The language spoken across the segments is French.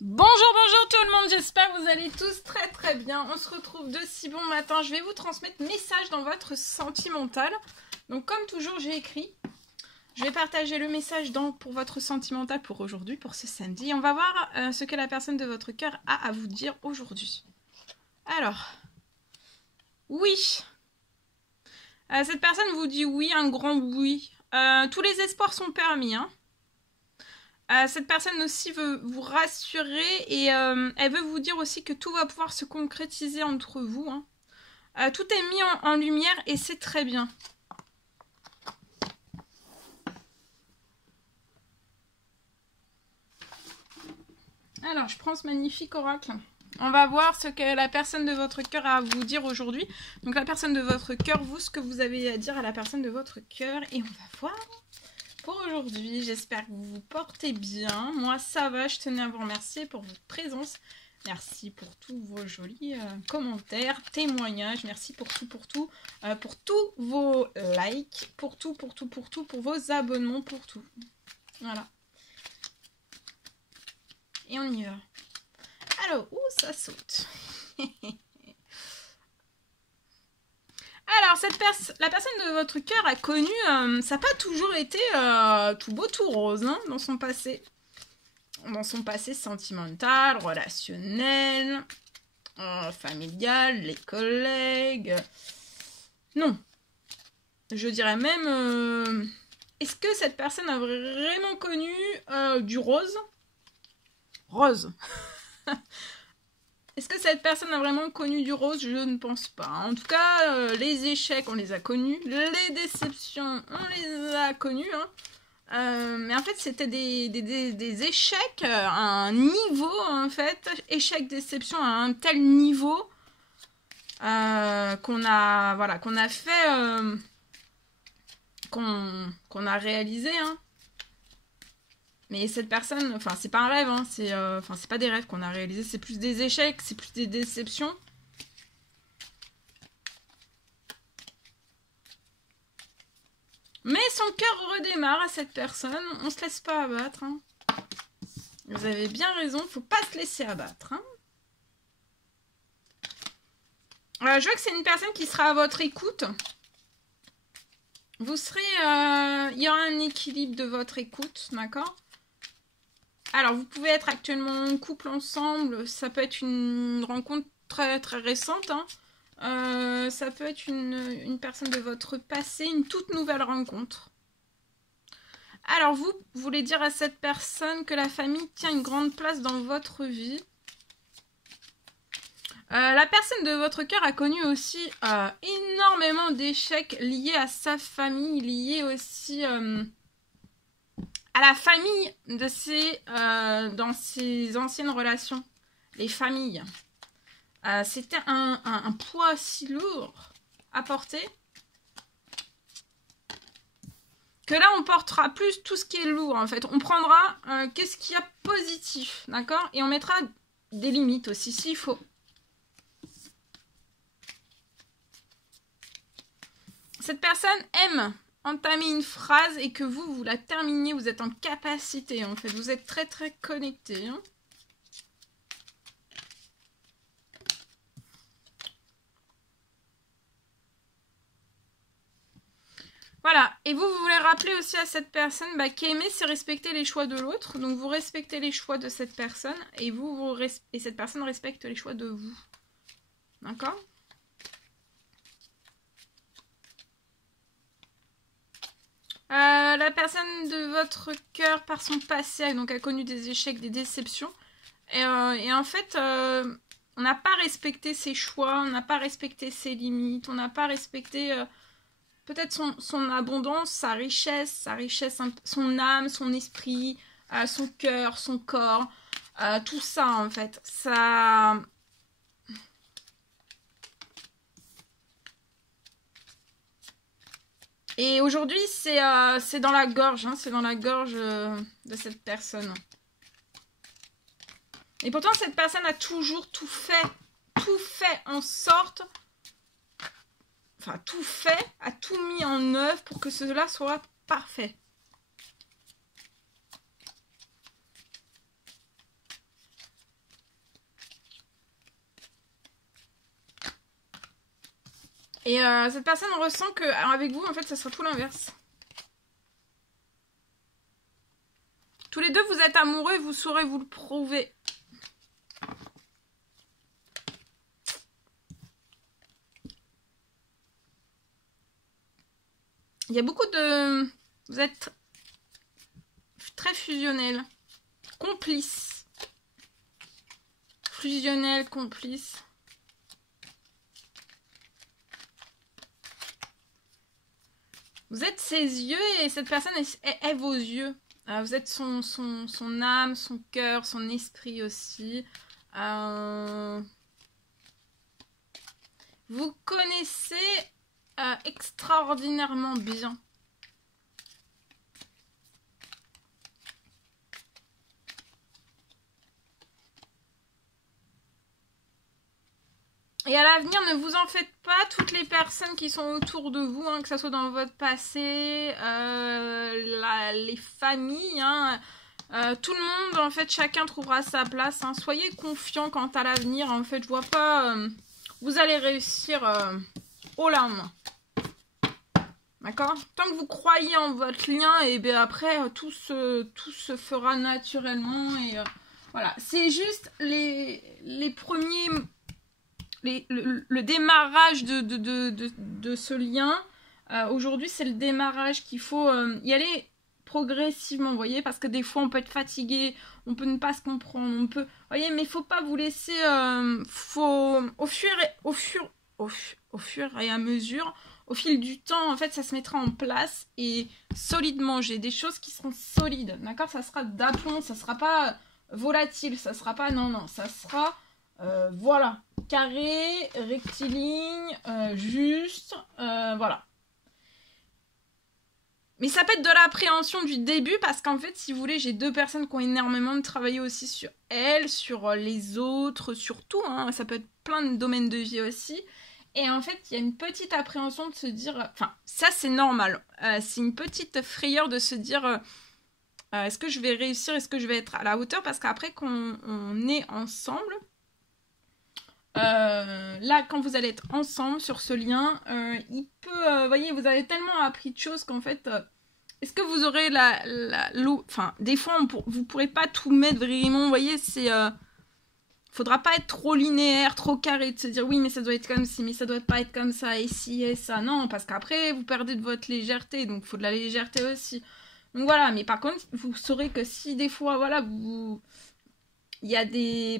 Bonjour tout le monde, j'espère que vous allez tous très bien. On se retrouve de si bon matin. Je vais vous transmettre message dans votre sentimental. Donc comme toujours j'ai écrit, je vais partager le message pour votre sentimental pour aujourd'hui, pour ce samedi. On va voir ce que la personne de votre cœur a à vous dire aujourd'hui. Alors, oui. Cette personne vous dit oui, un grand oui. Tous les espoirs sont permis, hein. Cette personne aussi veut vous rassurer et elle veut vous dire aussi que tout va pouvoir se concrétiser entre vous. Hein. Tout est mis en lumière et c'est très bien. Alors, je prends ce magnifique oracle. On va voir ce que la personne de votre cœur a à vous dire aujourd'hui. Donc, la personne de votre cœur, vous, ce que vous avez à dire à la personne de votre cœur. Et on va voir pour aujourd'hui. J'espère que vous vous portez bien. Moi, ça va. Je tenais à vous remercier pour votre présence. Merci pour tous vos jolis commentaires, témoignages. Merci pour tout, pour tous vos likes, pour vos abonnements, pour tout. Voilà. Et on y va. Alors, où ça saute. Alors, la personne de votre cœur a connu, ça n'a pas toujours été tout beau, tout rose, hein, dans son passé. Dans son passé sentimental, relationnel, familial, les collègues. Non. Je dirais même, est-ce que cette personne a vraiment connu du rose ? Rose. Est-ce que cette personne a vraiment connu du rose? Je ne pense pas. En tout cas, les échecs, on les a connus. Les déceptions, on les a connus. Hein. Mais en fait, c'était des échecs à un niveau, en fait. Échec, déception à un tel niveau qu'on a fait... qu'on a réalisé, hein. Mais cette personne, enfin, c'est pas un rêve, hein, c'est pas des rêves qu'on a réalisés, c'est plus des échecs, c'est plus des déceptions. Mais son cœur redémarre à cette personne, on se laisse pas abattre. Hein. Vous avez bien raison, faut pas se laisser abattre. Hein. Je vois que c'est une personne qui sera à votre écoute. Vous serez... il y aura un équilibre de votre écoute, d'accord ? Alors, vous pouvez être actuellement en couple ensemble, ça peut être une rencontre très récente, hein. Ça peut être une personne de votre passé, une toute nouvelle rencontre. Alors, vous voulez dire à cette personne que la famille tient une grande place dans votre vie. La personne de votre cœur a connu aussi énormément d'échecs liés à sa famille, liés aussi... à la famille dans ses anciennes relations, les familles. C'était un poids si lourd à porter que là on portera plus tout ce qui est lourd en fait. On prendra qu'est-ce qu'il y a positif, d'accord ? Et on mettra des limites aussi s'il faut. Cette personne aime entamer une phrase et que vous la terminez, vous êtes en capacité en fait, vous êtes très connecté. Hein. Voilà, et vous voulez rappeler aussi à cette personne qu'aimer c'est respecter les choix de l'autre, donc vous respectez les choix de cette personne et et cette personne respecte les choix de vous. D'accord ? La personne de votre cœur, par son passé, donc a connu des échecs, des déceptions. Et en fait, on n'a pas respecté ses choix, on n'a pas respecté ses limites, on n'a pas respecté peut-être son abondance, sa richesse, son âme, son esprit, son cœur, son corps. Tout ça, en fait. Ça... Et aujourd'hui, c'est dans la gorge, hein, c'est dans la gorge de cette personne. Et pourtant, cette personne a toujours tout fait en sorte, enfin a tout mis en œuvre pour que cela soit parfait. Et cette personne ressent que avec vous, en fait, ça sera tout l'inverse. Tous les deux, vous êtes amoureux et vous saurez vous le prouver. Il y a beaucoup de... Vous êtes très fusionnel. Complice. Fusionnel, complice. Vous êtes ses yeux et cette personne est vos yeux. Vous êtes son âme, son cœur, son esprit aussi. Vous connaissez extraordinairement bien. Et à l'avenir, ne vous en faites pas, toutes les personnes qui sont autour de vous, hein, que ce soit dans votre passé, les familles, hein, tout le monde, en fait, chacun trouvera sa place. Hein. Soyez confiants quant à l'avenir, en fait, je vois pas... vous allez réussir au lendemain. D'accord? Tant que vous croyez en votre lien, et bien après, tout se fera naturellement. Et voilà, c'est juste les premiers... Le démarrage de ce lien, aujourd'hui c'est le démarrage qu'il faut y aller progressivement, vous voyez, parce que des fois on peut être fatigué, on peut ne pas se comprendre, on peut, vous voyez, mais il faut pas vous laisser, faut au fur et à mesure, au fil du temps, en fait ça se mettra en place et solidement, j'ai des choses qui seront solides, d'accord, ça sera d'aplomb, ça sera pas volatile, ça sera pas, non, ça sera voilà, carré, rectiligne, juste, voilà. Mais ça peut être de l'appréhension du début parce qu'en fait, si vous voulez, j'ai deux personnes qui ont énormément travaillé aussi sur elles, sur les autres, sur tout, hein, ça peut être plein de domaines de vie aussi. Et en fait, il y a une petite appréhension de se dire, enfin, ça c'est normal, c'est une petite frayeur de se dire... est-ce que je vais réussir, est-ce que je vais être à la hauteur? Parce qu'après, quand on est ensemble... là, quand vous allez être ensemble sur ce lien, il peut, vous voyez, vous avez tellement appris de choses qu'en fait, est-ce que vous aurez enfin, des fois, vous pourrez pas tout mettre vraiment, vous voyez, c'est, faudra pas être trop linéaire, trop carré, de se dire oui, mais ça doit être comme ci, mais ça doit pas être comme ça, et ci, et ça, non, parce qu'après, vous perdez de votre légèreté, donc il faut de la légèreté aussi. Donc voilà, mais par contre, vous saurez que si des fois, voilà, il y a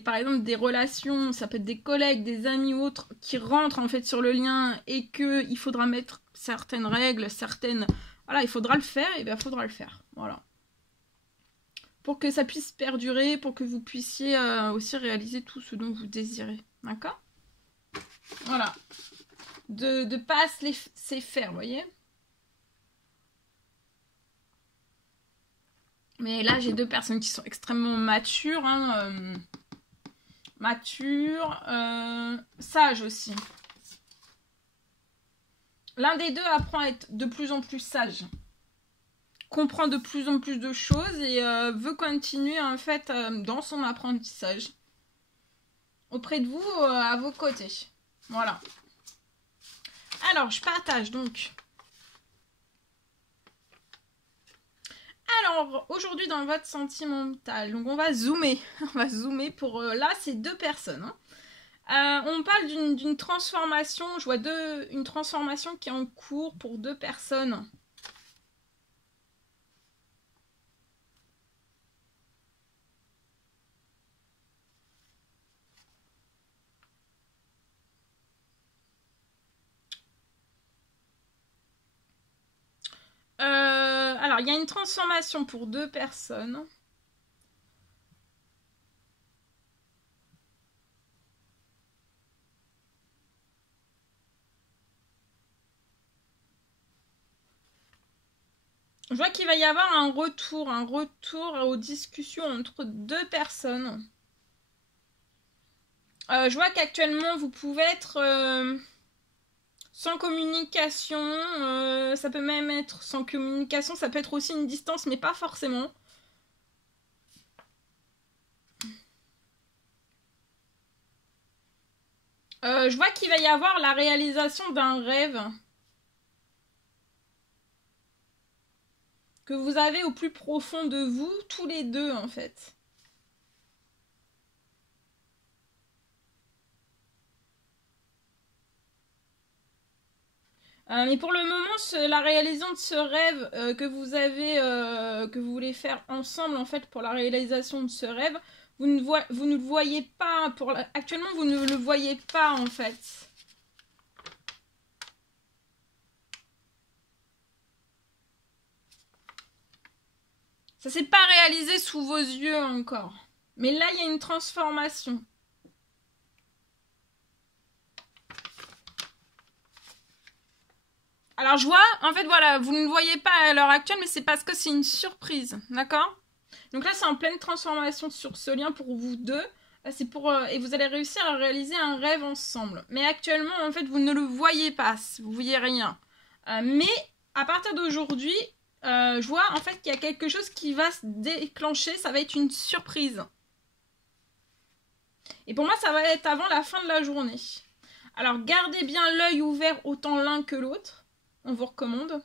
par exemple des relations, ça peut être des collègues, des amis ou autres, qui rentrent en fait sur le lien et qu'il faudra mettre certaines règles, voilà, il faudra le faire, et bien il faudra le faire, voilà. Pour que ça puisse perdurer, pour que vous puissiez aussi réaliser tout ce dont vous désirez, d'accord? Voilà. De pas se laisser faire, vous voyez? Mais là, j'ai deux personnes qui sont extrêmement matures, hein, sages aussi. L'un des deux apprend à être de plus en plus sage, comprend de plus en plus de choses et veut continuer en fait dans son apprentissage auprès de vous, à vos côtés. Voilà. Alors, je partage donc... Alors, aujourd'hui dans votre sentimental, donc on va zoomer. On va zoomer pour... là, c'est deux personnes. Hein. On parle d'une transformation. Je vois une transformation qui est en cours pour deux personnes. Alors, il y a une transformation pour deux personnes. Je vois qu'il va y avoir un retour aux discussions entre deux personnes. Je vois qu'actuellement, vous pouvez être... sans communication, ça peut même être sans communication, ça peut être aussi une distance, mais pas forcément. Je vois qu'il va y avoir la réalisation d'un rêve que vous avez au plus profond de vous, tous les deux en fait. Mais pour le moment, la réalisation de ce rêve que vous avez, que vous voulez faire ensemble en fait pour la réalisation de ce rêve, vous ne le voyez pas. Actuellement, vous ne le voyez pas en fait. Ça s'est pas réalisé sous vos yeux encore. Mais là, il y a une transformation. Alors je vois, en fait voilà, vous ne le voyez pas à l'heure actuelle, mais c'est parce que c'est une surprise, d'accord? Donc là c'est en pleine transformation sur ce lien pour vous deux, et vous allez réussir à réaliser un rêve ensemble. Mais actuellement en fait vous ne le voyez pas, vous voyez rien. Mais à partir d'aujourd'hui, je vois en fait qu'il y a quelque chose qui va se déclencher, ça va être une surprise. Et pour moi ça va être avant la fin de la journée. Alors gardez bien l'œil ouvert autant l'un que l'autre. On vous recommande.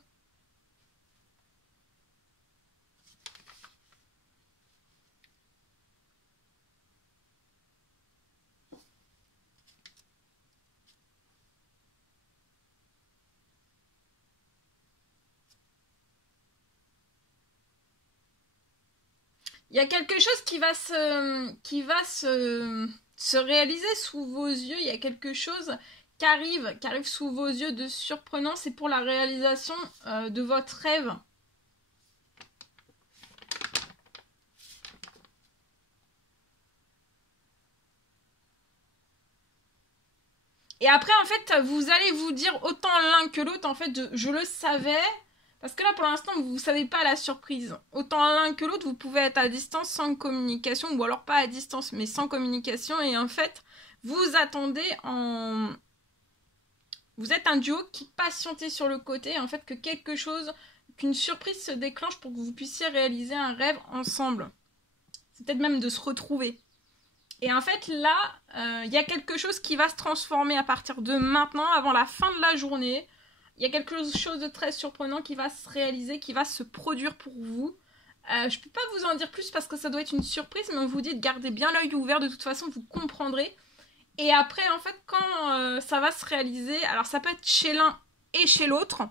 Il y a quelque chose qui va se réaliser sous vos yeux. Il y a quelque chose qui arrive sous vos yeux de surprenant. C'est pour la réalisation de votre rêve. Et après, en fait, vous allez vous dire autant l'un que l'autre. En fait, je le savais. Parce que là, pour l'instant, vous ne savez pas la surprise. Autant l'un que l'autre, vous pouvez être à distance sans communication. Ou alors pas à distance, mais sans communication. Et en fait, vous attendez en... Vous êtes un duo qui patientez sur le côté. En fait, qu'une surprise se déclenche pour que vous puissiez réaliser un rêve ensemble. C'est peut-être même de se retrouver. Et en fait, là, y a quelque chose qui va se transformer à partir de maintenant, avant la fin de la journée. Il y a quelque chose de très surprenant qui va se réaliser, qui va se produire pour vous. Je peux pas vous en dire plus parce que ça doit être une surprise, mais on vous dit de garder bien l'œil ouvert. De toute façon, vous comprendrez. Et après, en fait, quand ça va se réaliser, alors ça peut être chez l'un et chez l'autre.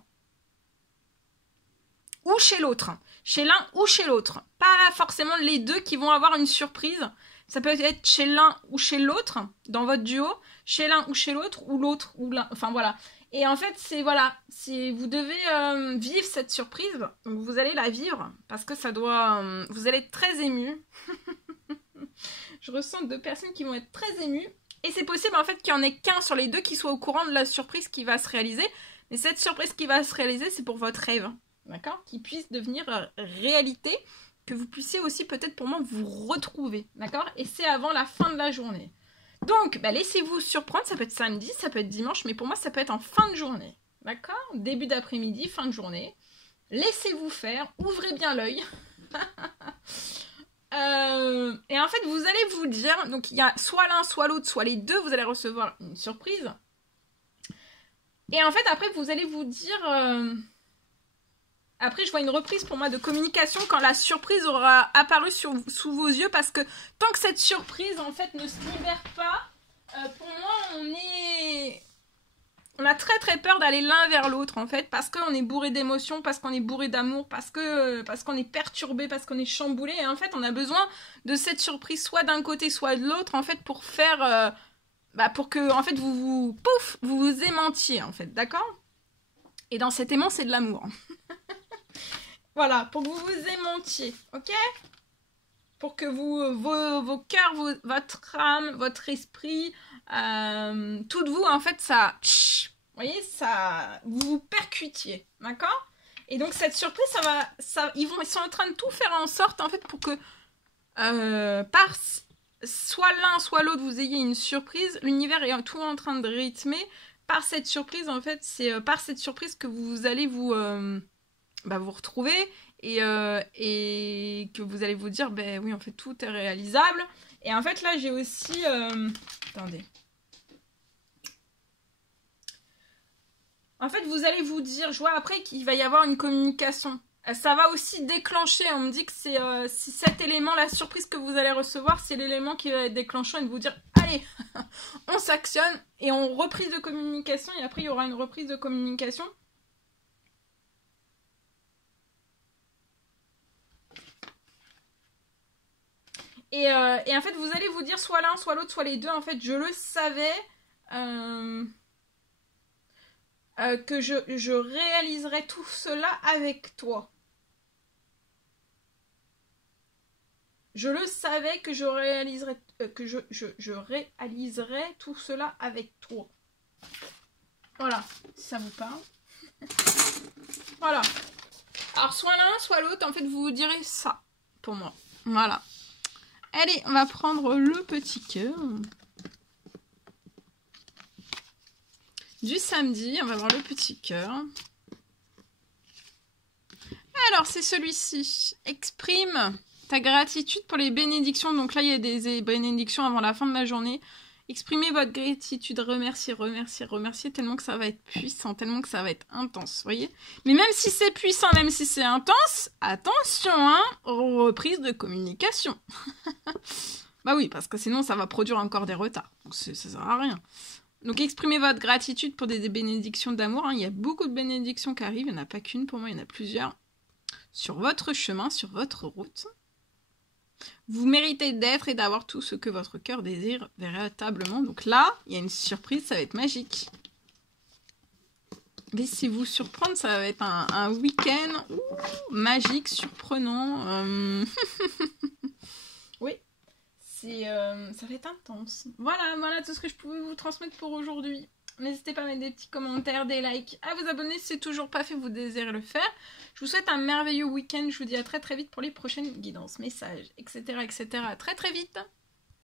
Ou chez l'autre. Chez l'un ou chez l'autre. Pas forcément les deux qui vont avoir une surprise. Ça peut être chez l'un ou chez l'autre, dans votre duo, chez l'un ou chez l'autre, ou l'autre, ou l'un, enfin voilà. Et en fait, vous devez vivre cette surprise, donc vous allez la vivre, parce que vous allez être très ému. Je ressens deux personnes qui vont être très émues, et c'est possible en fait qu'il n'y en ait qu'un sur les deux qui soit au courant de la surprise qui va se réaliser, mais cette surprise qui va se réaliser, c'est pour votre rêve, d'accord? Qui puisse devenir réalité, que vous puissiez aussi peut-être pour moi vous retrouver, d'accord? Et c'est avant la fin de la journée. Donc, laissez-vous surprendre, ça peut être samedi, ça peut être dimanche, mais pour moi ça peut être en fin de journée, d'accord? Début d'après-midi, fin de journée. Laissez-vous faire, ouvrez bien l'œil. Et en fait, vous allez vous dire, donc il y a soit l'un, soit l'autre, soit les deux, vous allez recevoir une surprise. Et en fait, après, vous allez vous dire... Après, je vois une reprise pour moi de communication quand la surprise aura apparu sous vos yeux, parce que tant que cette surprise, en fait, ne se libère pas, pour moi, on a très très peur d'aller l'un vers l'autre, en fait, parce qu'on est bourré d'émotions, parce qu'on est bourré d'amour, parce qu'on est perturbé, parce qu'on est chamboulé, et en fait, on a besoin de cette surprise, soit d'un côté, soit de l'autre, en fait, pour faire... pour que, en fait, vous vous aimantiez, en fait, d'accord? Et dans cet aimant, c'est de l'amour. Voilà, pour que vous vous aimantiez, ok? Pour que vos cœurs, votre âme, votre esprit, tout de vous, en fait, vous voyez, vous vous percutiez, d'accord? Et donc, cette surprise, ils sont en train de tout faire en sorte, en fait, pour que, soit l'un, soit l'autre, vous ayez une surprise. L'univers est tout en train de rythmer. Par cette surprise, en fait, c'est par cette surprise que vous allez vous retrouver et que vous allez vous dire, oui, en fait, tout est réalisable. Et en fait, là, j'ai aussi... attendez. En fait, vous allez vous dire, je vois après qu'il va y avoir une communication. Ça va aussi déclencher, on me dit que c'est cet élément, la surprise que vous allez recevoir, c'est l'élément qui va être déclenchant et de vous dire, allez, on s'actionne et on reprise de communication et après il y aura une reprise de communication. Et en fait, vous allez vous dire soit l'un, soit l'autre, soit les deux. En fait, je le savais que je réaliserais tout cela avec toi. Je le savais que je réaliserais je réaliserais tout cela avec toi. Voilà, si ça vous parle. Voilà. Alors, soit l'un, soit l'autre, en fait, vous vous direz ça pour moi. Voilà. Allez, on va prendre le petit cœur. Du samedi, on va voir le petit cœur. Alors, c'est celui-ci. Exprime ta gratitude pour les bénédictions. Donc là, il y a des bénédictions avant la fin de la journée. Exprimez votre gratitude, remerciez, remerciez, remerciez, tellement que ça va être puissant, tellement que ça va être intense, voyez. Mais même si c'est puissant, même si c'est intense, attention, hein, reprise de communication. Bah oui, parce que sinon, ça va produire encore des retards. Donc ça sert à rien. Donc exprimez votre gratitude pour des bénédictions d'amour. Hein. Il y a beaucoup de bénédictions qui arrivent, il n'y en a pas qu'une pour moi, il y en a plusieurs. Sur votre chemin, sur votre route. Vous méritez d'être et d'avoir tout ce que votre cœur désire véritablement. Donc là, il y a une surprise, ça va être magique. Laissez-vous surprendre, ça va être un week-end magique, surprenant. Oui, ça va être intense. Voilà tout ce que je pouvais vous transmettre pour aujourd'hui. N'hésitez pas à mettre des petits commentaires, des likes, à vous abonner si c'est toujours pas fait, vous désirez le faire. Je vous souhaite un merveilleux week-end. Je vous dis à très très vite pour les prochaines guidances, messages, etc. etc. À très très vite.